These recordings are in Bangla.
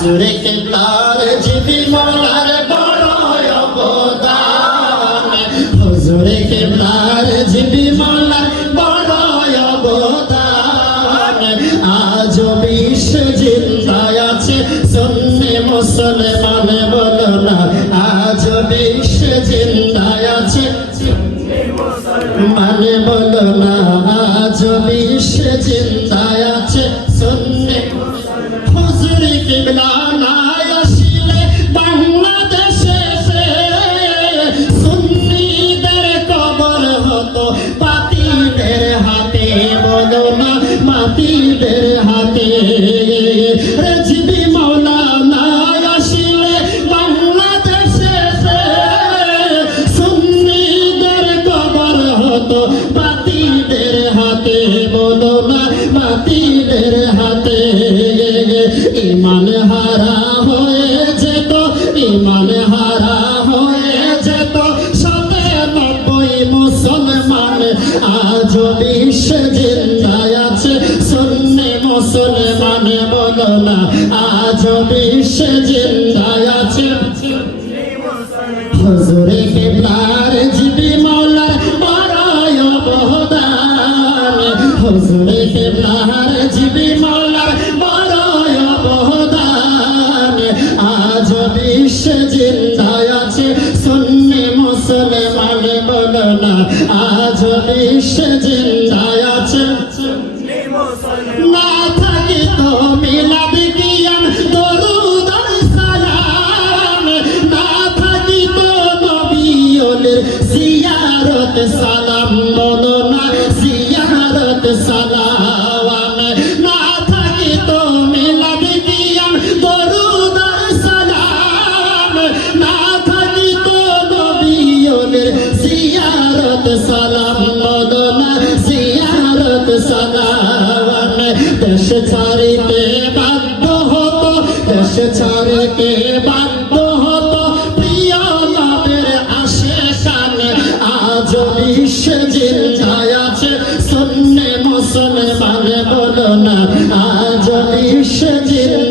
হুজুরে কেবলার জিবি মোলার বড় অবদান। হুজুরে কেবলার জিবি মোলার বড় অবদান। আজ বিশ্ব জিন্দায় আছে সন্নে মুসলমান বলো না। আজ বিশ্ব জিন্দায় আছে মানে বলো না। আজ বিশ্ব জিন্দায় মাতিদের হাতে রেজবি মৌলা নাই আসিলে কবর হতো পাতিদের হাতে বলো না মাতিদের হাতে। আজ বিশ্ব জিন্দায় আছে সুন্নি মুসলমান বলো না আজ বিশ্ব জিন্দায় আছে। হুজুরে না আজ এসে জিন্দায় সালাম দেশ ছাড়িতে বাধ্য হতো, দেশ ছাড়িতে বাধ্য হতো। প্রিয় নবের আসে কানে আজ বিশ্ব জিন্দায় আছে। সন্নে মুসলমান বলো না আজ বিশ্ব জিন্দায়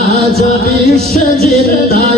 আজ বিশ্ব জিন্দায়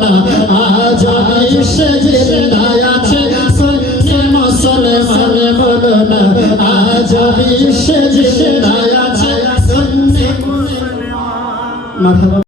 না আজ বিশ্ব জিন্দায় আছে সুন্নি মুসলমান বলো না। আজ বিশ্ব জিন্দায় আছে মুসলমান।